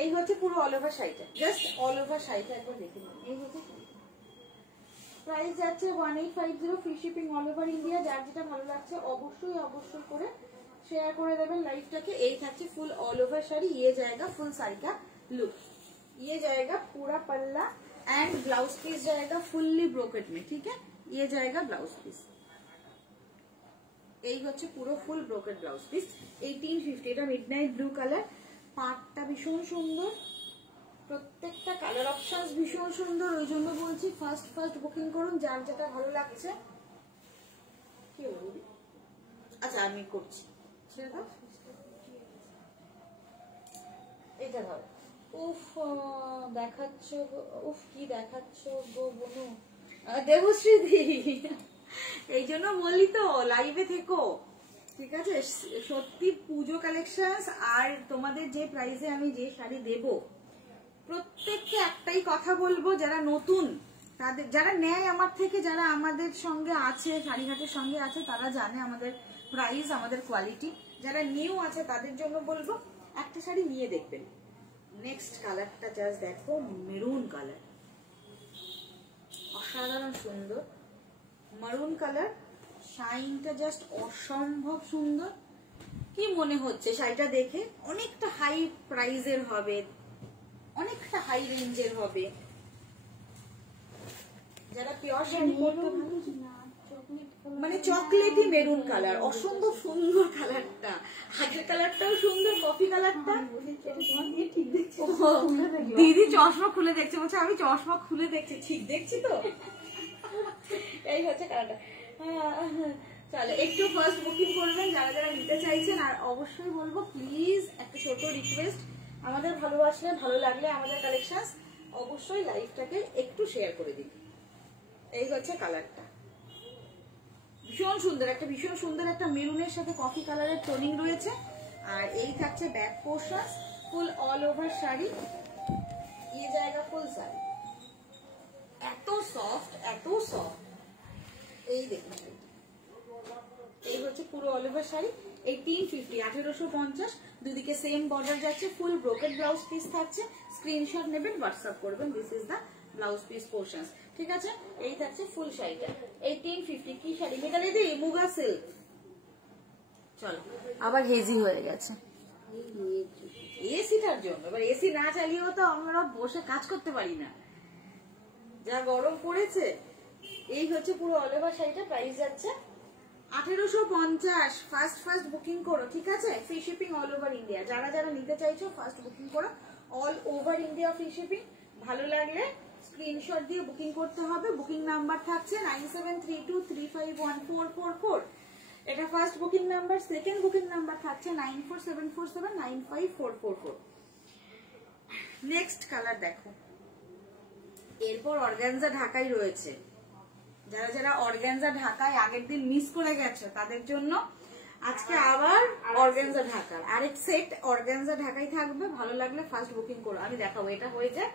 এই হচ্ছে পুরো অল ওভার শাড়িটা, জাস্ট অল ওভার শাড়িটা একবার দেখে নিন। এই হচ্ছে প্রাইস যাচ্ছে 1850, free shipping all over India. যার যেটা ভালো লাগছে অবশ্যই অবশ্যই করে শেয়ার করে দেবেন লাইভটাকে। এই থাকছে ফুল অল ওভার শাড়ি, ये जाएगा फुल साड़ी का लुक, ये जाएगा पूरा पल्ला एंड ब्लाउज पीस जाएगा फुल्ली ब्रोकेट में, ठीक है। ये जाएगा ब्लाउज पीस, এই হচ্ছে পুরো ফুল ব্রোকেট ব্লাউজ পিস 1850। এটা মিডনাইট ব্লু কালার, পাটটা ভীষণ সুন্দর, প্রত্যেকটা কালার অপশনস ভীষণ সুন্দর। ওই জন্য বলছি ফার্স্ট বুকিং করুন, যার যেটা ভালো লাগছে। কি বলবি? আচ্ছা আমি করছি, ছেড়ে দাও, এটা দাও। উফ দেখাচ্ছ, উফ কি দেখাচ্ছ গো বনু, দেবশ্রী দি, এই জন্য বললি তো লাইভে থেকো, ঠিক আছে। সত্যি পুজো কালেকশনস আর তোমাদের যে প্রাইসে আমি যে শাড়ি দেব, প্রত্যেককে একটাই কথা বলবো, যারা নতুন তাদের, যারা নেয় আমার থেকে, যারা আমাদের সঙ্গে আছে, শাড়িঘাটের সঙ্গে আছে, তারা জানে আমাদের প্রাইস, আমাদের কোয়ালিটি। যারা নিউ আছে তাদের জন্য বলবো একটা শাড়ি নিয়ে দেখবেন। নেক্সট কালারটা জাস্ট দেখো, মেরুন কালার, অসাধারণ সুন্দর মারুন কালার, শাইনটা জাস্ট অসম্ভব সুন্দর। কি মনে হচ্ছে শাড়িটা দেখে? অনেকটা হাই প্রাইজের হবে, অনেকটা হাই রেঞ্জের হবে। যারা পিওর শাড়ি পরতে মানে চকলেটি মেরুন কালার, অসম্ভব সুন্দর কালারটা। আগের কালারটাও সুন্দর, কফি কালারটা। দিদি চশমা খুলে দেখছে, বলছে আমি চশমা খুলে দেখছি, ঠিক দেখছি তো। এই হচ্ছে কালারটা। চলো একটু ফার্স্ট বুকিং করবেন যারা যারা নিতে চাইছেন। আর অবশ্যই বলবো প্লিজ একটা ছোট রিকোয়েস্ট, আমাদের ভালোবাসলে, ভালো লাগলে আমাদের কালেকশন অবশ্যই লাইভটাকে একটু শেয়ার করে দিন। এই হচ্ছে কালারটা, ভীষণ সুন্দর, একটা ভীষণ সুন্দর একটা মেরুনের সাথে কফি কালারের টোনিং রয়েছে। আর এই থাকছে ব্যাক পোর্শন, ফুল অল ওভার শাড়ি, ये जाएगा ফুল শাড়ি, এত সফট, এত সফট। এই দেখুন, এই হচ্ছে পুরো অল ওভার শাড়ি 1850, 1850। দুদিকে সেম বর্ডার যাচ্ছে, ফুল ব্রোকেট ব্লাউজ পিস থাকছে। স্ক্রিনশট নেবেন, হোয়াটসঅ্যাপ করবেন, this is the blouse piece portion, ঠিক আছে। এই থাকছে ফুল শাড়িটা 1850। কি শাড়ি মেঘা দিদি? মুগা সিল্ক। চলো আবার হেজি হয়ে গেছে এসিটার জন্য। এবার এসি না চালিয়েও তো আমরা বসে কাজ করতে পারি না, যা গরম পড়েছে। এই হচ্ছে পুরো অল ওভার শাড়িটা, প্রাইস যাচ্ছে 1850। ফার্স্ট বুকিং করো, ঠিক আছে। Free shipping all over India. যারা যারা নিতে চাইছো ফার্স্ট বুকিং করো, all over India free shipping. ভালো লাগলে স্ক্রিনশট দিয়ে বুকিং করতে হবে। বুকিং নাম্বার থাকছে 9732351444। এটা first booking number. Second booking number থাকছে 9477495444। নেক্সট কালার দেখো, এরপর অর্গানজা ঢাকাই রয়েছে। যারা যারা অর্গানজা ঢাকায় আগের দিন মিস করে গেছে তাদের জন্য আজকে আবার অর্গানজা ঢাকার আরেক সেট অর্গানজা ঢাকাই থাকবে। ভালো লাগলে ফার্স্ট বুকিং করো। আমি দেখাবো, এটা হয়ে যায়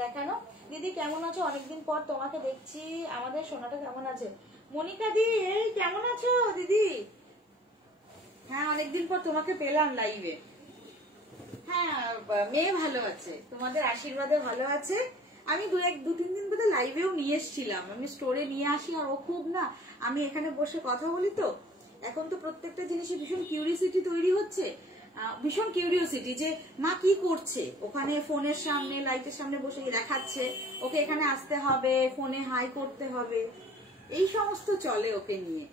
দেখানো। দিদি কেমন আছো? অনেকদিন পর তোমাকে দেখছি। আমাদের সোনাটা কেমন আছে? মনিকা দি, এই কেমন আছো দিদি? হ্যাঁ, অনেকদিন পর তোমাকে পেলাম লাইভে। হ্যাঁ, মেয়ে ভালো আছে, তোমাদের আশীর্বাদে ভালো আছে। আমি দু তিন দিন বোধহয় লাইভেও নিয়ে এসেছিলাম, আমি স্টোরে নিয়ে আসি, আর ও খুব না, আমি এখানে বসে কথা বলি তো, এখন তো প্রত্যেকটা জিনিসে ভীষণ কিউরিওসিটি তৈরি হচ্ছে, ভীষণ কিউরিওসিটি যে মা কি করছে ওখানে, ফোনের সামনে লাইটের সামনে বসে দেখাচ্ছে, ওকে এখানে আসতে হবে, ফোনে হাই করতে হবে, এই সমস্ত চলে ওকে নিয়ে।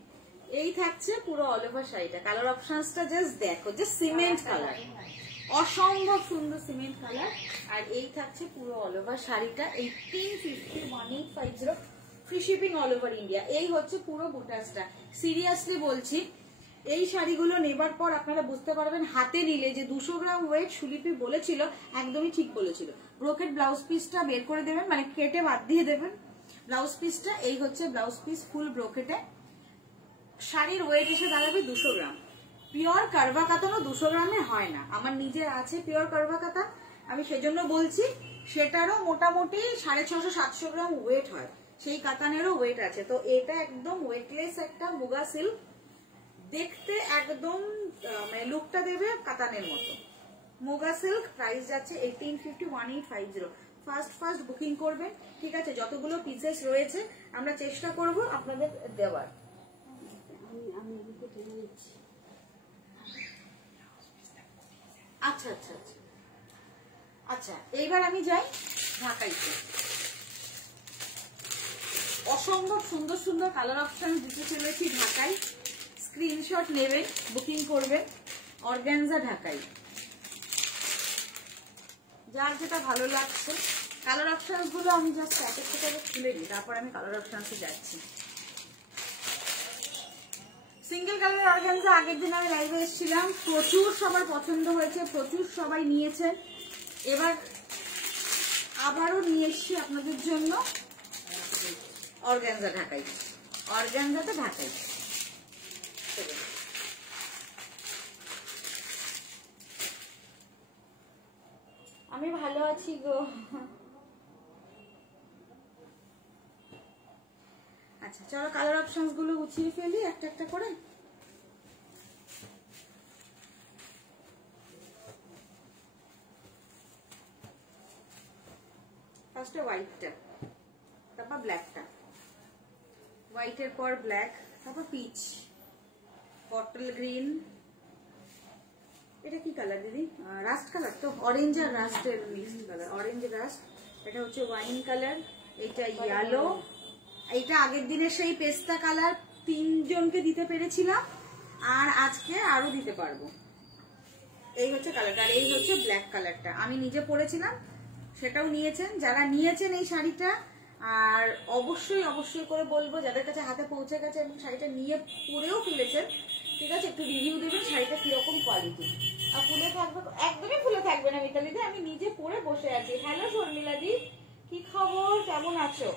এই থাকছে পুরো অল ওভার শাড়িটা, কালার অপশনসটা জাস্ট দেখো, জাস্ট সিমেন্ট কালার, অসম্ভব সুন্দর সিমেন্ট কালার। আর এই থাকছে পুরো অল ওভার শাড়িটা, 1850 free shipping all over India. এই হচ্ছে পুরো বুটাসটা। সিরিয়াসলি বলছি, এই শাড়িগুলো নেবার পর আপনারা বুঝতে পারবেন হাতে নিলে যে 200 গ্রাম ওয়েট সুলিপি বলেছিল, একদমই ঠিক বলেছিল। ব্রোকেট ব্লাউজ পিসটা বের করে দেবেন, মানে কেটে বাদ দিয়ে দেবেন ব্লাউজ পিসটা। এই হচ্ছে ব্লাউজ পিস ফুল ব্রোকেটে, শাড়ির ওয়েট এসে দাঁড়াবে 200 গ্রাম। পিওর কারবা কাতানো 200 গ্রামে হয় না, আমার নিজের আছে পিওর কারবা কাতা, আমি সেজন্য বলছি। সেটারও মোটামুটি 650-700 গ্রাম ওয়েট হয়, সেই কাতানেরও ওয়েট আছে। তো এটা একদম ওয়েটলেস একটা মুগা সিল্ক, দেখতে একদম মানে লুকটা দেবে কাতানের মতো। মুগা সিল্ক, প্রাইস যাচ্ছে 1850, 1850। বুকিং করবেন, ঠিক আছে? যতগুলো পিসেস রয়েছে আমরা চেষ্টা করব আপনাদের দেওয়ার। আচ্ছা আচ্ছা আচ্ছা আচ্ছা, এইবার আমি যাই ঢাকাইতে। অসম্ভব সুন্দর সুন্দর কালার অপশন দিতে চলেছি ঢাকাই, স্ক্রিনশট নেবেন, বুকিং করবেন। অর্গানজা ঢাকাই, যার যেটা ভালো লাগছে। কালার অপশনস গুলো আমি জাস্ট এক একটা করে খুলে দিই, তারপর আমি কালার অপশনসে যাচ্ছি। সিঙ্গেল কালারের অর্গানজা আগের দিন আমি লাইভে এসেছিলাম, প্রচুর সবার পছন্দ হয়েছে, প্রচুর সবাই নিয়েছেন। এবার আবারও নিয়ে এসছি আপনাদের জন্য অর্গানজা ঢাকাই, অর্গানজাটা ঢাকাই। আমি ভালো আছি গো। আচ্ছা চলো কালার অপশনস গুলো গুছিয়ে ফেলি একটা একটা করে। ফার্স্টে হোয়াইটটা, তারপর ব্ল্যাকটা, হোয়াইটের পর ব্ল্যাক, তারপর পিচ, বটল গ্রিন, এটা কি কালার দিদি? রাস্ট কালার তো, অরেঞ্জ আর রাস্টের মিক্সড কালার, অরেঞ্জ রাস্ট। এটা হচ্ছে ওয়াইন কালার, এটা ইয়েলো, এইটা আগের দিনের সেই পেস্তা কালার, 3 জনকে দিতে পেরেছিলাম, আর আজকে আরো দিতে পারবো। এই হচ্ছে কালারটা, আর এই হচ্ছে ব্ল্যাক কালারটা, আমি নিজে পরেছিলাম, সেটাও নিয়েছেন। যারা নিয়েছেন এই শাড়িটা, আর অবশ্যই অবশ্যই করে বলবো যাদের কাছে হাতে পৌঁছে গেছে এবং শাড়িটা নিয়ে পরেও ফেলেছেন, ঠিক আছে, একটু রিভিউ দেবেন শাড়িটা কিরকম কোয়ালিটি। আর ফুলে থাকবে, একদমই ফুলে থাকবে না মিতালিদি, আমি নিজে পরে বসে আছি। হ্যালো শর্মিলাদি, কি খবর, কেমন আছো?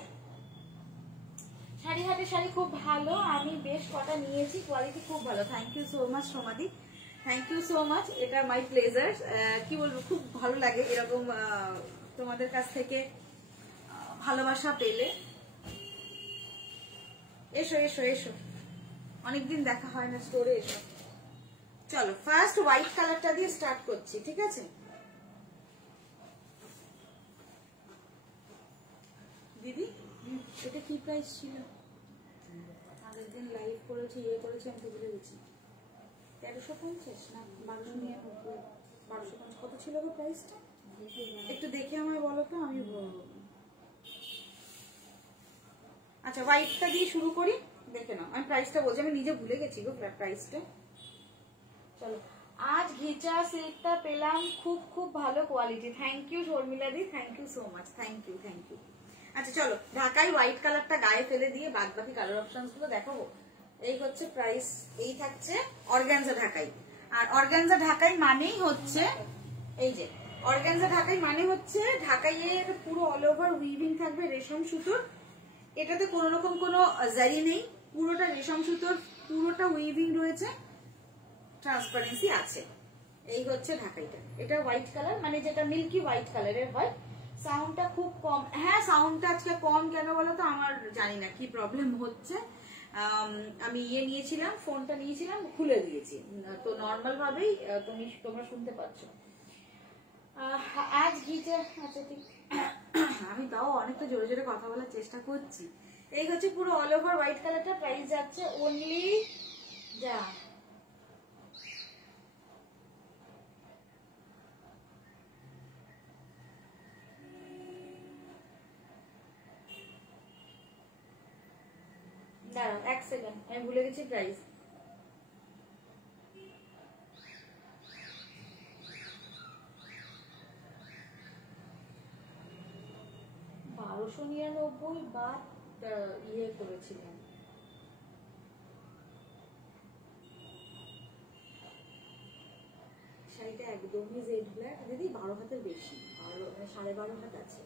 শাড়ি হাটের শাড়ি খুব ভালো, আমি বেশ কটা নিয়েছি, কোয়ালিটি খুব ভালো। Thank you so much Somadi, thank you so much, এটা মাই প্লেজার। কি বলবো, খুব ভালো লাগে এরকম তোমাদের কাছ থেকে ভালোবাসা পেলে। এসো এসো এসো, অনেকদিন দেখা হয় না স্টোরে, এসো। চলো ফার্স্ট হোয়াইট কালারটা দিয়ে স্টার্ট করছি, ঠিক আছে দিদি? এটা কি প্রাইস ছিল? আগের দিন লাইভ করেছি, করেছি, আমি তো ভুলে গেছি। 1350 না 1299? 1250 কত ছিল গো প্রাইসটা? একটু দেখে আমায় বলো তো, আমি বলবো। আচ্ছা হোয়াইটটা দিয়ে শুরু করি, দেখে নাও। আমি প্রাইসটা বলছি, আমি নিজে ভুলে গেছি গো প্রাইসটা। চলো, আজ ঘিচা সিল্কটা পেলাম, খুব খুব ভালো quality. Thank you Sharmila di, thank you so much, thank you thank you. আচ্ছা চলো, ঢাকাই হোয়াইট কালারটা গায়ে ফেলে দিয়ে বাদ বাকি কালার অপশনস গুলো দেখাবো। এই হচ্ছে প্রাইস, এই থাকছে অর্গানজা ঢাকাই। আর অর্গানজা ঢাকাই মানেই হচ্ছে, এই যে অর্গানজা ঢাকাই মানে হচ্ছে ঢাকাইয়ের পুরো অল ওভার উইভিং থাকবে রেশম সুতোর। এটাতে কোন রকম কোনো জারি নেই, পুরোটা রেশম সুতোর, পুরোটা উইভিং রয়েছে, ট্রান্সপারেন্সি আছে। এই হচ্ছে ঢাকাইটা, এটা হোয়াইট কালার, মানে যেটা মিল্কি হোয়াইট কালারের হয়। সাউন্ডটা খুব কম, হ্যাঁ সাউন্ডটা আজকে কম কেন বলো তো, আমার জানি না কি প্রবলেম হচ্ছে। আমি নিয়েছিলাম, ফোনটা নিয়েছিলাম, খুলে দিয়েছি, তো নর্মাল ভাবেই তোমরা শুনতে পাচ্ছ। আজ গিটা, আচ্ছা ঠিক, আমি তাও অনেকটা জোরে জোরে কথা বলার চেষ্টা করছি। এই হচ্ছে পুরো অল ওভার হোয়াইট কালারটা, প্রাইস যাচ্ছে অনলি যা দাঁড়াও 1 সেকেন্ড, আমি ভুলে গেছি প্রাইস। $1299 বাদ ইয়ে করেছিলাম, শাড়িটা একদমই জেড ব্ল্যাক দিদি, 12 হাতের বেশি, 12.5 হাত আছে।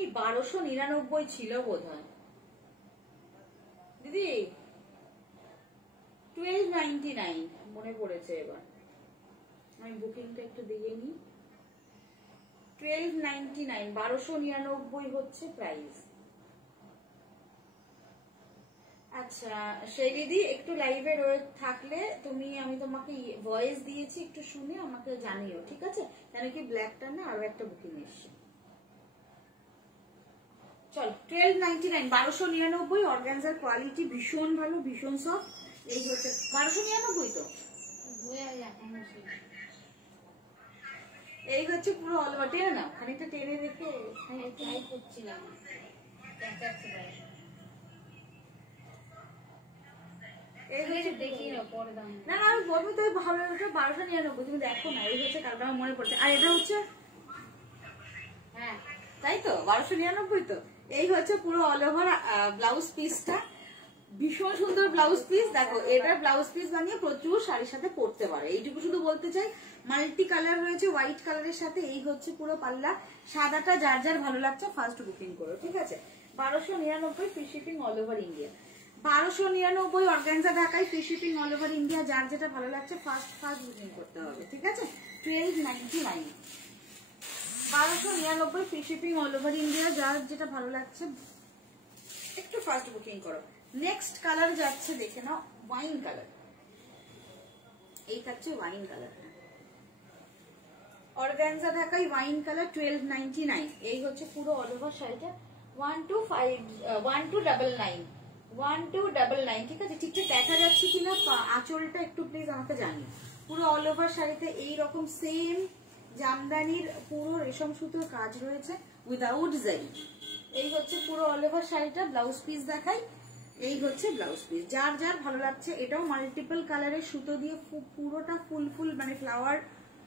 এই 1299 ছিল বোধহয় দিদি, 1299 মনে পড়েছে এবার, আমি বুকিংটা একটু দিয়ে নি। 1299, 1299 হচ্ছে প্রাইস। আচ্ছা সেই দিদি একটু লাইভে থাকলে আমি তোমাকে ভয়েস দিয়েছি, একটু শুনে আমাকে জানিও, ঠিক আছে? কেন কি ব্ল্যাকটা না আরো একটা বুকিং এসছে। চল 1299, 1299, অর্গানজার কোয়ালিটি ভীষণ ভালো, ভীষণ সফট। এই হচ্ছে 1299 তো, এই হচ্ছে পুরো অল ওভার। টেনে না, খানিকটা টেনে রেখে ট্রাই করছিলাম। দেখি না পরে দাম, না আমি বলবো তো ভালো, 1299 তুমি দেখো না। এই হচ্ছে কালকে আমার মনে পড়ছে, আর এটা হচ্ছে হ্যাঁ তাই তো 1299 তো। এই হচ্ছে পুরো অল ওভার ব্লাউজ পিসটা, ভীষণ সুন্দর ব্লাউজ পিস। দেখো এটা ব্লাউজ পিস বানিয়ে প্রচুর শাড়ির সাথে পরতে পারে, এইটুকু শুধু বলতে চাই। মাল্টি কালার রয়েছে হোয়াইট কালারের সাথে। এই হচ্ছে পুরো পাল্লা, সাদাটা যার যার ভালো লাগছে ফার্স্ট বুকিং করো, ঠিক আছে? 1299 free shipping all over India. 1299 organza ঢাকায়, free shipping all over India. যার যেটা ভালো লাগছে ফার্স্ট বুকিং করতে হবে, ঠিক আছে? 1299, 1299 free shipping all over India. যার যেটা ভালো লাগছে একটু ফার্স্ট বুকিং করো। নেক্সট কালার যাচ্ছে, দেখে নাও, ওয়াইন কালার। এই থাকছে ওয়াইন কালার, অর্গানজা ঢাকাই ওয়াইন কালার, 1299। এই হচ্ছে পুরো অল ওভার শাড়িটা। 1299, ঠিক আছে? ঠিকঠাক দেখা যাচ্ছে কিনা আঁচলটা একটু প্লিজ আমাকে জানিও। পুরো অল ওভার শাড়িতে এইরকম সেম জামদানির পুরো রেশম সুতোর কাজ রয়েছে উইদাউট জারি। এই হচ্ছে পুরো অল ওভার শাড়িটা। ব্লাউজ পিস দেখাই, এই হচ্ছে ব্লাউজ পিস। যার যার ভালো লাগছে, এটাও মাল্টিপল কালারের সুতো দিয়ে পুরোটা ফুল মানে ফ্লাওয়ার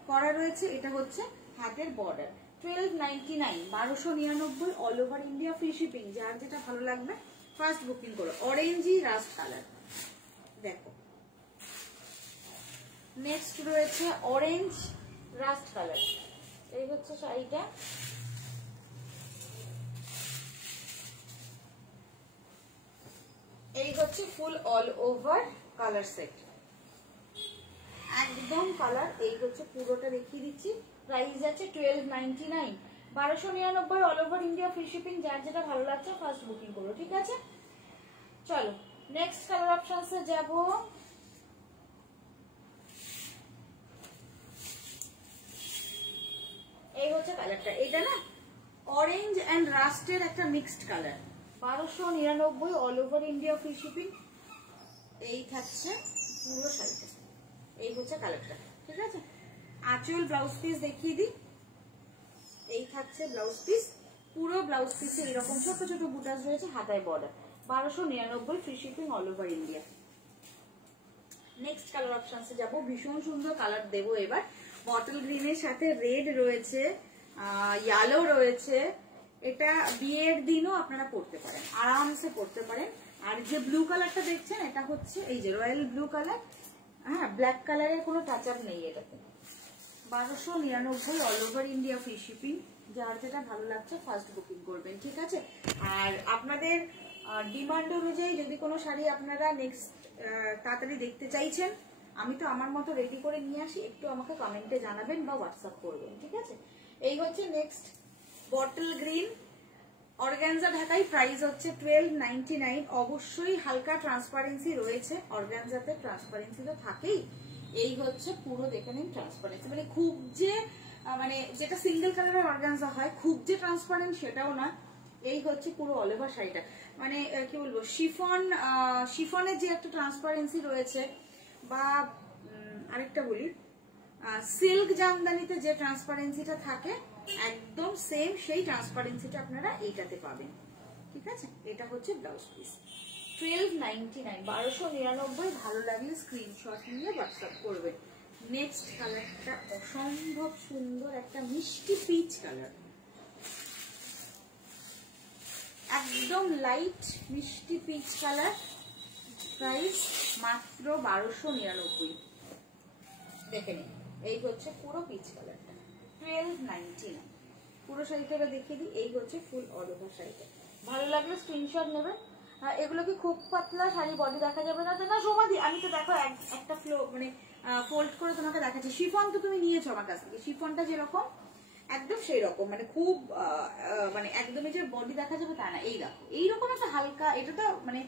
করা রয়েছে। এটা হচ্ছে হাতের border. 1299, 1299 all over India, free shipping. যার যেটা ভালো লাগবে ফার্স্ট বুকিং করো। অরেঞ্জি রাস্ট কালার, দেখো নেক্সট রয়েছে অরেঞ্জ রাস্ট কালার। এই হচ্ছে শাড়িটা, এই হচ্ছে full all over colour set, একদম কালার। এই হচ্ছে পুরোটা দেখিয়ে দিচ্ছি। প্রাইস আছে 1299, 1299 all over India, free shipping. যার যেটা ভালো লাগছে ফার্স্ট বুকিং করো, ঠিক আছে? চলো নেক্সট কালার অপশনসে যাব। এই হচ্ছে কালারটা, এটা না অরেঞ্জ এন্ড রাস্টের একটা mixed colour. 1299 all over India, free shipping. এই থাকছে পুরো শাড়িটা, এই হচ্ছে কালারটা, ঠিক আছে? আঁচল ব্লাউজ পিস দেখিয়ে দিই। এই থাকছে ব্লাউজ পিস, পুরো ব্লাউজ পিসে এরকম ছোট ছোট বুটাস রয়েছে, হাতায় border. 1299 free shipping all over India. Next colour অপশনসে যাব। ভীষণ সুন্দর কালার দেবো এবার। বটল গ্রিনের সাথে রেড রয়েছে, ইয়েলো রয়েছে। এটা বিয়ের দিনও আপনারা পরতে পারেন, আরামসে পরতে পারেন। আর যে ব্লু কালারটা দেখছেন, এটা হচ্ছে এই যে রয়্যাল ব্লু কালার। হ্যাঁ, ব্ল্যাক কালারের কোনো টাচ আপ নেই এটাতে। 1299 all over India, free shipping. যার যেটা ভালো লাগছে ফার্স্ট বুকিং করবেন, ঠিক আছে? আর আপনাদের ডিমান্ড অনুযায়ী যদি কোনো শাড়ি আপনারা নেক্সট তাড়াতাড়ি দেখতে চাইছেন, আমি তো আমার মতো রেডি করে নিয়ে আসি, একটু আমাকে কমেন্টে জানাবেন বা হোয়াটসঅ্যাপ করবেন, ঠিক আছে। এই হচ্ছে নেক্সট বটল গ্রিন অর্গানজা ঢাকাই, প্রাইস হচ্ছে 1299। অবশ্যই হালকা ট্রান্সপারেন্সি রয়েছে, অর্গানজাতে ট্রান্সপারেন্সি তো থাকেই। এই হচ্ছে পুরো দেখে নিন ট্রান্সপারেন্সি, মানে খুব যে মানে যেটা সিঙ্গেল কালারের অর্গানজা হয় খুব যে ট্রান্সপারেন্ট সেটাও না। এই হচ্ছে পুরো অল ওভার শাড়িটা, মানে কি বলবো, শিফনের যে একটা ট্রান্সপারেন্সি রয়েছে, বা আরেকটা বলি সিল্ক জামদানিতে যে ট্রান্সপারেন্সিটা থাকে একদম সেম সেই ট্রান্সপারেন্সিটা আপনারা এইটাতে পাবেন, ঠিক আছে। এটা হচ্ছে ব্লাউজ পিস, 1299, 1299। ভালো লাগলে স্ক্রিনশট নিয়ে হোয়াটসঅ্যাপ করবেন। নেক্সট কালারটা অসম্ভব সুন্দর, একটা মিষ্টি পিচ কালার, একদম লাইট মিষ্টি পিচ কালার, প্রাইস মাত্র 1299। দেখে নিন, এই হচ্ছে পুরো পিচ কালারটা, 1299। পুরো শাড়িটা দেখিয়ে দিই, এই হচ্ছে ফুল অল ওভার শাড়িটা। ভালো লাগলে স্ক্রিনশট নেবেন। এগুলো কি খুব পাতলা শাড়ি, বডি দেখা যাবে না? না সমাধি, আমি তো দেখো একটা ফ্লো মানে ফোল্ড করে তোমাকে দেখাচ্ছি। শিফন তো তুমি নিয়েছো আমার কাছ থেকে, শিফনটা যেরকম একদম সেই রকম, মানে খুব মানে একদমই যে বডি দেখা যাবে তা না। এই দেখো এইরকম একটা হালকা, এটা তো মানে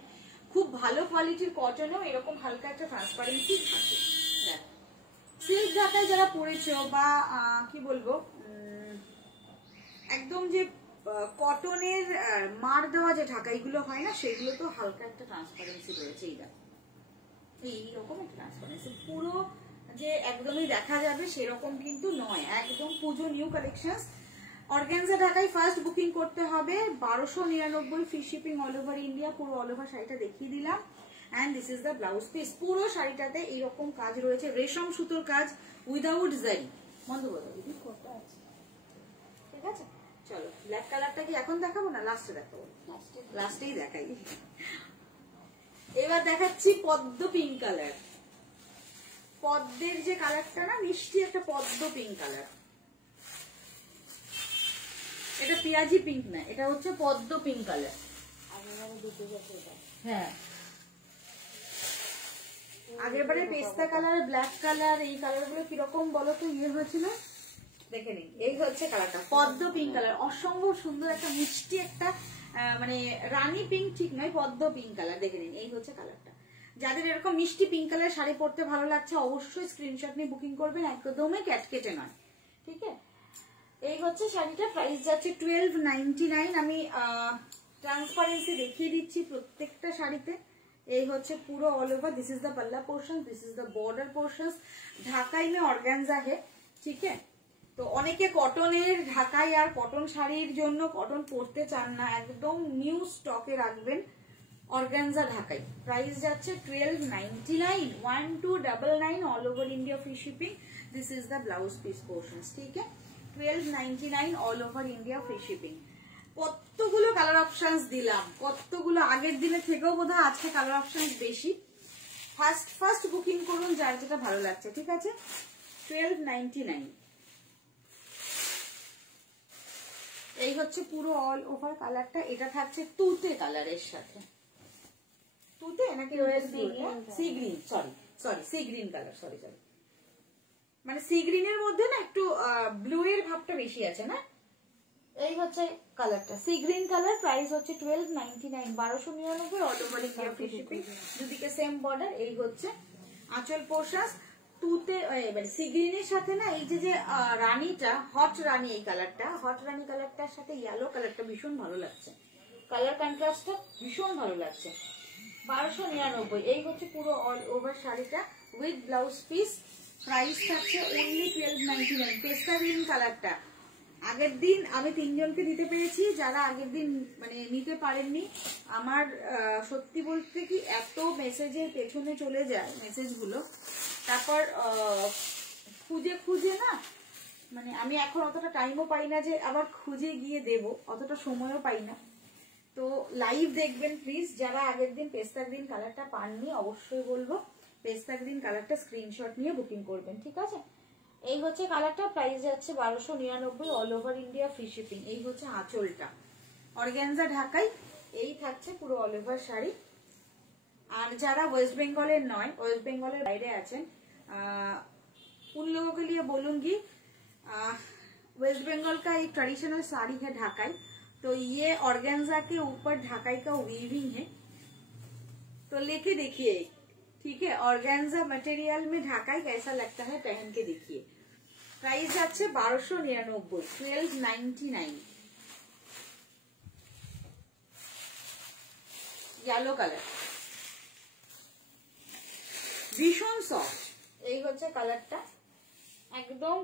খুব ভালো কোয়ালিটির কটনেও এরকম হালকা একটা ট্রান্সপারেন্সি থাকে। দেখ সিল্ক ঢাকায় যারা পরেছো বা কি বলবো একদম যে কটনের মার দেওয়া যে ঢাকা এগুলো হয় না, সেগুলো তো হালকা একটা ট্রান্সপারেন্সি রয়েছে। এই দেখো এইরকম একটা ট্রান্সপারেন্সি, পুরো যে একদমই দেখা যাবে সেরকম কিন্তু নয়, একদম পুজো নিউ কালেকশন। অর্গানজা ঢাকায় ফার্স্ট বুকিং করতে হবে, 1299, free shipping all over India. পুরো অল ওভার শাড়িটা দেখিয়ে দিলাম। And this is the blouse piece. পুরো শাড়িটাতে এইরকম কাজ রয়েছে, রেশম সুতোর কাজ উইদাউট জারি। বন্ধ করে দাও দিদি, ঠিক আছে। চলো ব্ল্যাক কালারটা কি এখন দেখাবো না লাস্টে দেখাবো? লাস্টেই দেখাই। এবার দেখাচ্ছি পদ্ম পিঙ্ক কালার। পদ্মের যে কালারটা না, মিষ্টি একটা পদ্ম পিঙ্ক কালার। এটা পেঁয়াজি পিঙ্ক না, এটা হচ্ছে পদ্ম পিঙ্ক কালার। হ্যাঁ, আগের বারে পেস্তা কালার, ব্ল্যাক কালার, এই কালার গুলো কিরকম বলো তো ইয়ে হয়েছিল, দেখে নিন। এই হচ্ছে কালারটা পদ্ম পিঙ্ক কালার, অসম্ভব সুন্দর একটা মিষ্টি একটা মানে রানী পিঙ্ক ঠিক নয়, পদ্ম পিঙ্ক কালার। দেখে নিন, এই হচ্ছে কালারটা। যাদের এরকম মিষ্টি পিঙ্ক কালার শাড়ি পরতে ভালো লাগছে অবশ্যই স্ক্রিনশট নিয়ে বুকিং করবেন, একদমই ক্যাটকেটে নয়, ঠিক আছে। এই হচ্ছে শাড়িটা, প্রাইস যাচ্ছে 1299। আমি ট্রান্সপারেন্সি দেখিয়ে দিচ্ছি প্রত্যেকটা শাড়িতে। এই হচ্ছে পুরো all over, this is the पल्ला portion, this is the border portion. Dhakai में ऑर्गेन्जा है, ठीक है। তো অনেকে কটনের ঢাকাই আর কটন শাড়ির জন্য কটন পরতে চান না, একদম নিউ স্টকে রাখবেন অর্গানজা ঢাকাই। প্রাইস যাচ্ছে 1299, 1299 all over India, free shipping. This is the blouse piece portions, ঠিক আছে। 1299 all over India, free shipping. কতগুলো কালার অপশনস দিলাম, কতগুলো, আগের দিনের থেকেও বোধহয় আজকে কালার অপশনস বেশি। ফার্স্ট বুকিং করুন যার যেটা ভালো লাগছে, ঠিক আছে। 1299। এই হচ্ছে পুরো অল ওভার কালারটা। এটা থাকছে তুতে কালারের সাথে, তুতে নাকি sea green, sorry sea green colour, sorry মানে সি গ্রিনের মধ্যে না একটু ব্লু এর ভাবটা বেশি আছে না। এই হচ্ছে কালারটা, সি গ্রিন কালার। প্রাইস হচ্ছে 1299, 1299 all over India, free shipping. দুদিকে সেম বর্ডার। এই হচ্ছে আঁচল পোর্শন তুতে, মানে সি গ্রিনের সাথে না এই যে রানীটা, হট রানী, এই কালারটা, হট রানী কালারটার সাথে ইয়েলো কালারটা ভীষণ ভালো লাগছে, কালার কন্ট্রাস্টটা ভীষণ ভালো লাগছে। 1299। এই হচ্ছে পুরো অল ওভার শাড়িটা উইথ ব্লাউজ পিস। প্রাইস থাকছে অনলি 1299। পেস্তা গ্রিন কালারটা আগের দিন আমি 3 জনকে দিতে পেরেছি, যারা আগের দিন মানে নিতে পারেননি, আমার সত্যি বলতে কি এত মেসেজের পেছনে চলে যায় মেসেজগুলো, তারপর খুঁজে খুঁজে না, মানে আমি এখন অতটা টাইমও পাই না যে আবার খুঁজে গিয়ে দেব, অতটা সময়ও পাই না। তো লাইভ দেখবেন প্লিজ। যারা আগের দিন পেস্তা গ্রিন কালারটা পাননি অবশ্যই বলবো পেস্তা গ্রিন কালারটা স্ক্রিনশট নিয়ে বুকিং করবেন, ঠিক আছে। এই হচ্ছে কালারটা, প্রাইস যাচ্ছে 1299 all over India, free shipping. এই হচ্ছে আঁচলটা, অর্গানজা ঢাকাই এই থাকছে পুরো অল ওভার শাড়ি। আর যারা ওয়েস্ট বেঙ্গলের নয়, ওয়েস্ট বেঙ্গলের বাইরে আছেন, उन लोगों के लिए बोलूंगी वेस्ट बंगाल का एक ट्रेडिशनल साड़ी है ढाकाई, तो ये ऑर्गेन्जा के ऊपर ढाकाई का वीविंग है, तो लेके देखिए, ठीक है। ऑर्गेन्जा मटेरियल में ढाकाई कैसा लगता है पहन के देखिए। प्राइस আছে 1299, 1299। येलो कलर ভীষণ সফট, এই হচ্ছে কালারটা, একদম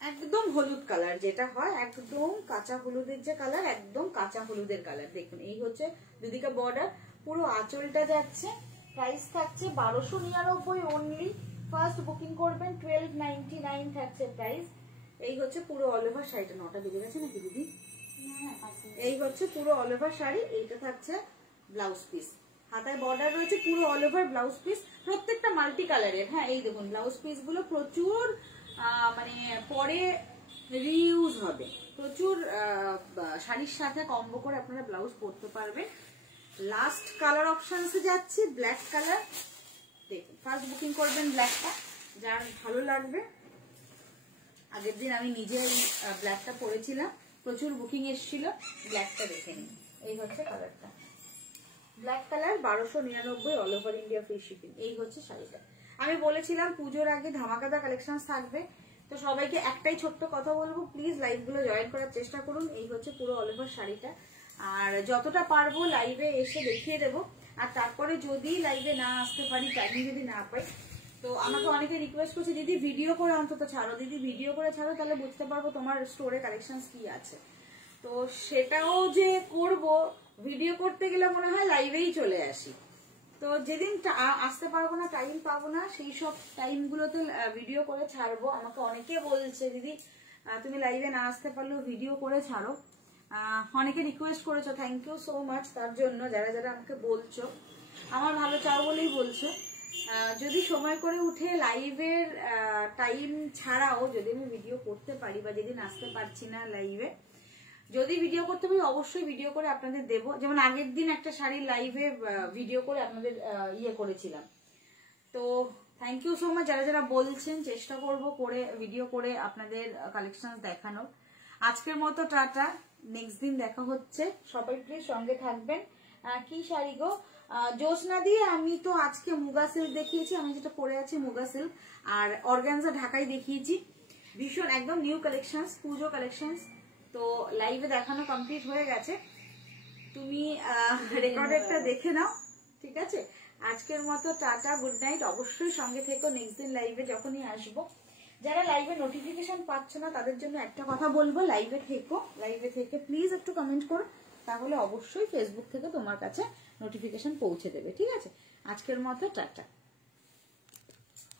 একদম হলুদ কালার যেটা হয়, একদম কাঁচা হলুদের যে কালার, একদম কাঁচা হলুদের কালার। দেখুন এই হচ্ছে দুদিকে বর্ডার, পুরো আঁচলটা যাচ্ছে। প্রাইস থাকছে 1299 অনলি। ফার্স্ট বুকিং করবেন 1299 থাকছে প্রাইস। এই হচ্ছে পুরো অল ওভার শাড়িটা। 9টা বেজে গেছে নাকি দিদি? এই হচ্ছে পুরো অল ওভার শাড়ি। এইটা থাকছে ব্লাউজ পিস, হাতায় বর্ডার রয়েছে, পুরো অল ওভার ব্লাউজ পিস, প্রত্যেকটা মাল্টি কালারের। হ্যাঁ এই দেখুন ব্লাউজ পিস গুলো প্রচুর মানে পরে রিইউজ হবে, প্রচুর শাড়ির সাথে কম্বো করে আপনারা ব্লাউজ পরতে পারবেন। লাস্ট কালার অপশনসে যাচ্ছি, ব্ল্যাক কালার। দেখুন ফার্স্ট বুকিং করবেন ব্ল্যাকটা, যার ভালো লাগবে। আগের দিন আমি নিজে ব্ল্যাকটা পরেছিলাম, প্রচুর বুকিং এসেছিল, ব্ল্যাকটা দেখে নিন। এই হচ্ছে কালারটা, black colour, 1299 all over India free shipping. এই হচ্ছে শাড়িটা। আমি বলেছিলাম পুজোর আগে ধামাকাদা কালেকশন থাকবে, তো সবাইকে একটাই ছোট্ট কথা বলবো, প্লিজ লাইভগুলো জয়েন করার চেষ্টা করুন। এই হচ্ছে পুরো অল ওভার শাড়িটা, আর যতটা পারবো লাইভে এসে দেখিয়ে দেবো। আর তারপরে যদি লাইভে না আসতে পারি, টাইম যদি না পাই, তো আমাকে অনেকে রিকোয়েস্ট করছে দিদি ভিডিও করে অন্তত ছাড়ো, দিদি ভিডিও করে ছাড়ো, তাহলে বুঝতে পারবো তোমার স্টোরে কালেকশন কি আছে। তো সেটাও যে করব, ভিডিও করতে গেলে মনে হয় লাইভেই চলে আসি। তো যেদিন আসতে পারবো না, টাইম পাবো না, সেই সব টাইমগুলোতে ভিডিও করে ছাড়বো। আমাকে অনেকে বলছে দিদি তুমি লাইভে না আসতে পারলেও ভিডিও করে ছাড়ো, অনেকে রিকোয়েস্ট করেছো, থ্যাংক ইউ সো মাচ তার জন্য। যারা যারা আমাকে বলছো, আমার ভালো চাও বলেই বলছো। যদি সময় করে উঠে লাইভের টাইম ছাড়াও যদি আমি ভিডিও করতে পারি, বা যেদিন আসতে পারছি না লাইভে, যদি ভিডিও করতে পারি অবশ্যই ভিডিও করে আপনাদের দেবো। যেমন আগের দিন একটা শাড়ির লাইভে ভিডিও করে আপনাদের ইয়ে করেছিলাম। তো থ্যাংক ইউ সো মাচ যারা যারা বলছেন, চেষ্টা করব করে ভিডিও করে আপনাদের কালেকশন দেখানোর। আজকের মতো টাটা, নেক্সট দিন দেখা হচ্ছে। সবাই প্লিজ সঙ্গে থাকবেন। কি শাড়ি গো জোসনা দিয়ে? আমি তো আজকে মুগা সিল্ক দেখিয়েছি, আমি যেটা পরে আছি মুগা সিল্ক, আর অর্গানজা ঢাকাই দেখিয়েছি। ভীষণ একদম নিউ কালেকশন, পুজো কালেকশন। তো লাইভে দেখানো কমপ্লিট হয়ে গেছে, তুমি রেকর্ডেডটা দেখে নাও, ঠিক আছে? আজকের মতো টাটা, গুড নাইট। অবশ্যই সঙ্গে থেকো নেক্সট দিন লাইভে যখনই আসবো। যারা লাইভে নোটিফিকেশন পাচ্ছ না তাদের জন্য একটা কথা বলবো, লাইভে থেকো, লাইভে থেকে প্লিজ একটু কমেন্ট করো, তাহলে অবশ্যই ফেসবুক থেকে তোমার কাছে নোটিফিকেশন পৌঁছে দেবে, ঠিক আছে? আজকের মতো টাটা।